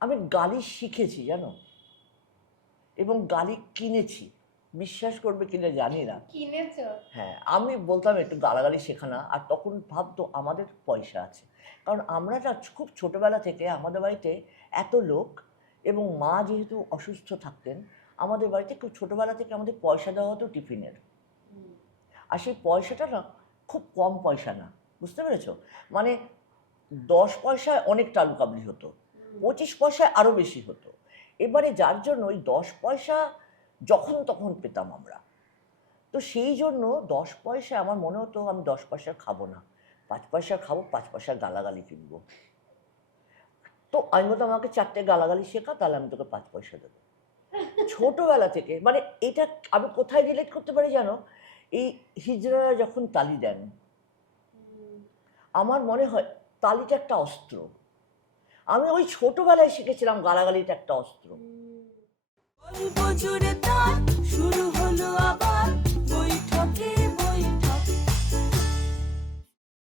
আমি গালি শিখেছি জানো, এবং গালি কিনেছি। বিশ্বাস করবে কিনা জানি না। কিনেছো? হ্যাঁ, আমি বলতাম একটু গালাগালি শেখা না, আর তখন ভাবতো আমাদের পয়সা আছে। কারণ আমরা না খুব ছোটবেলা থেকে আমাদের বাড়িতে এত লোক, এবং মা যেহেতু অসুস্থ থাকতেন, আমাদের বাড়িতে খুব ছোটবেলা থেকে আমাদের পয়সা দেওয়া হতো টিফিনের। আর সেই পয়সাটা না খুব কম পয়সা না, বুঝতে পেরেছো? মানে 10 পয়সায় অনেকটা আলু কাবলি হতো, 25 পয়সায় আরও বেশি হতো। এবারে যার জন্য ওই 10 পয়সা যখন তখন পেতাম আমরা। তো সেই জন্য 10 পয়সা আমার মনে হতো আমি 10 পয়সা খাবো না, 5 পয়সা খাবো, 5 পয়সার গালাগালি কিনবো। তো আমি বলতাম আমাকে 4টে গালাগালি শেখা, তাহলে আমি তোকে 5 পয়সা দেবো। ছোটবেলা থেকে মানে এটা আমি কোথায় রিলেট করতে পারি জানো? এই হিজড়ারা যখন তালি দেন, আমার মনে হয় তালিটা একটা অস্ত্র। আমি ওই ছোটবেলায় শিখেছিলাম গালাগালিটা একটা অস্ত্র।